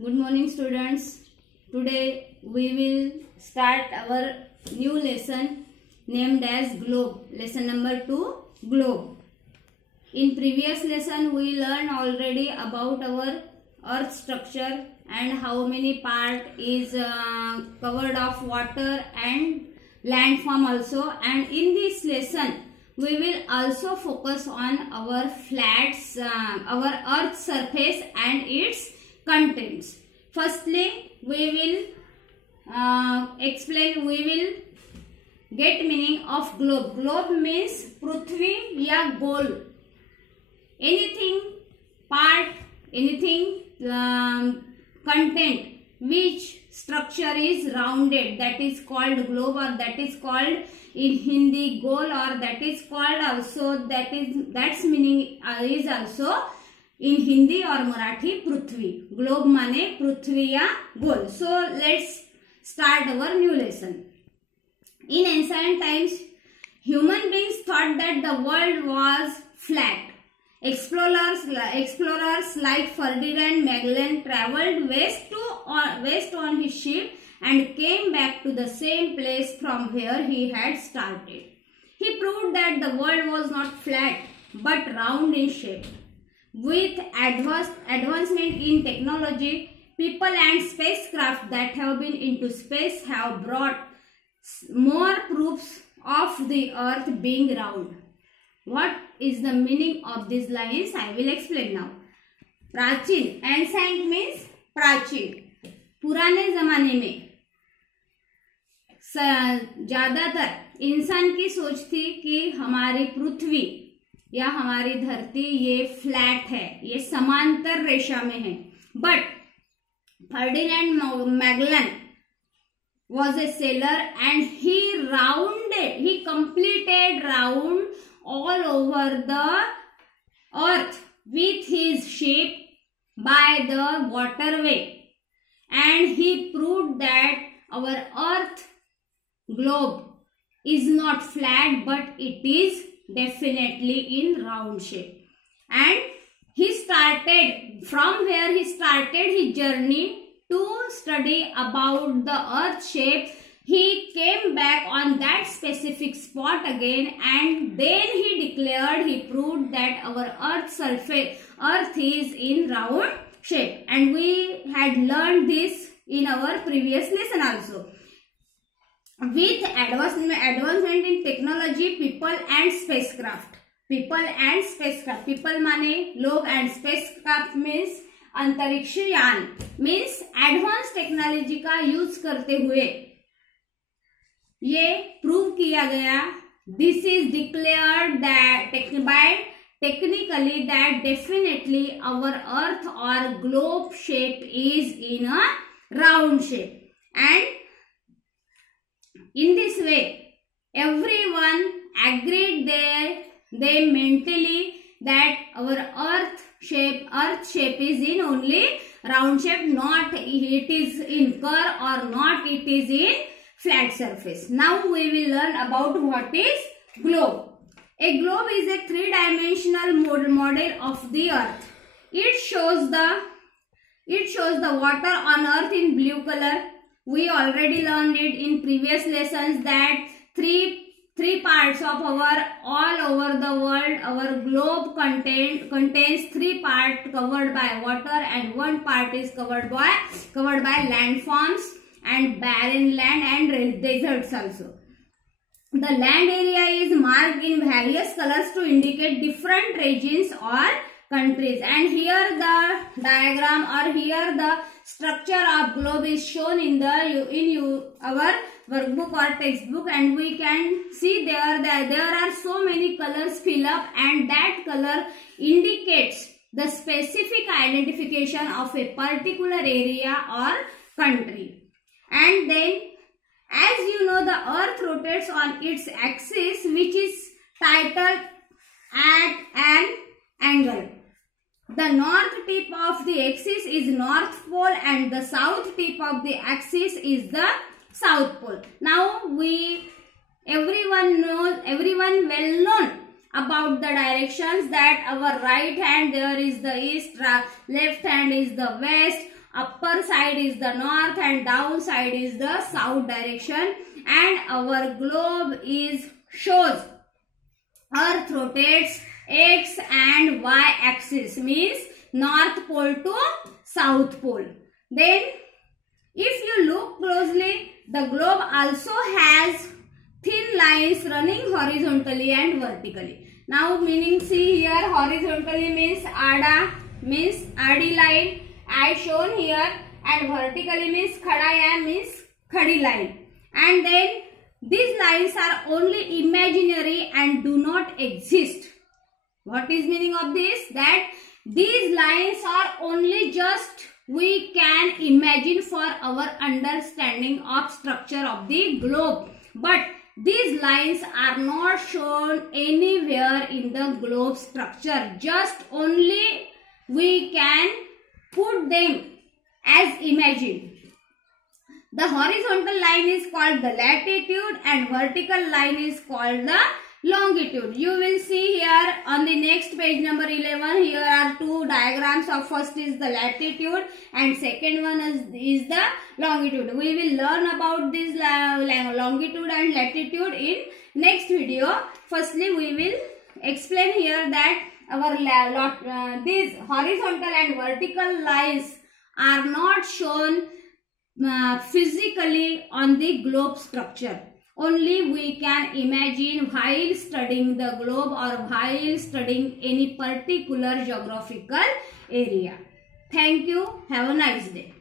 Good morning, students. Today we will start our new lesson named as Globe. Lesson number 2, Globe. In previous lesson we learned already about our earth structure and how many part is covered of water and landform also. And in this lesson we will also focus on our flats, our earth surface and its contents. Firstly, we will we will get meaning of globe. Globe means पृथ्वी या गोल. Anything part, anything content which structure is rounded, that is called globe, or that is called in Hindi goal, or that is called also that's meaning is also in Hindi or Marathi Prithvi. Globe माने पृथ्वी या गोल. So let's start our new lesson. In ancient times, human beings thought that the world was flat. Explorers like Ferdinand Magellan traveled west on his ship and came back to the same place from where he had started. He proved that the world was not flat but round in shape. With advancement in technology, people and spacecraft that have been into space have brought more proofs of the earth being round. What is the meaning of these lines? I will explain now. प्राचीन, ancient means प्राचीन. पुराने जमाने में ज्यादातर इंसान की सोच थी कि हमारी पृथ्वी या हमारी धरती ये फ्लैट है, ये समांतर रेखा में है. But Ferdinand Magellan was a sailor and he completed round all over the earth with his ship by the waterway, and he proved that our earth globe is not flat but it is definitely in round shape. And he started from where he started his journey to study about the earth shape. He came back on that specific spot again, and then he proved that our earth is in round shape, and we had learned this in our previous lesson also. With advancement in technology, people and spacecraft. People माने लोग and spacecraft means अंतरिक्ष यान. Means advance technology का use करते हुए ये prove किया गया. This is declared that by technically that definitely our earth और globe shape is in a round shape. And in this way everyone agreed they mentally that our earth shape is in only round shape, not it is in curve or not it is in flat surface. Now we will learn about what is globe. A globe is a three-dimensional model of the earth. It shows the water on earth in blue color. We already learned it in previous lessons that three parts of all over the world, our globe contains 3 parts covered by water and 1 part is covered by landforms and barren land and deserts also. The land area is marked in various colors to indicate different regions or countries. And here the diagram or here the structure of globe is shown in our workbook or textbook, and we can see there are so many colors fill up, and that color indicates the specific identification of a particular area or country. And then, as you know, the earth rotates on its axis, which is titled at an angle. The north tip of the axis is North Pole and the south tip of the axis is the South Pole. Now everyone well known about the directions that our right hand there is the east, left hand is the west, upper side is the north and down side is the south direction, and our globe is shows earth rotates x and y axis, means north pole to south pole. Then if you look closely, the globe also has thin lines running horizontally and vertically. Now meaning, see here, horizontally means ADA, means AD line as shown here, and vertically means khada means khadi line. And then these lines are only imaginary and do not exist. What is meaning of this? That these lines are only just we can imagine for our understanding of structure of the globe, but these lines are not shown anywhere in the globe structure. Just only we can put them as imagined. The horizontal line is called the latitude and vertical line is called the longitude. You will see here on the next page number 11, here are two diagrams of first is the latitude and second one is the longitude. We will learn about this longitude and latitude in next video. Firstly, we will explain here that our these horizontal and vertical lines are not shown physically on the globe structure. Only we can imagine while studying the globe or while studying any particular geographical area. Thank you. Have a nice day.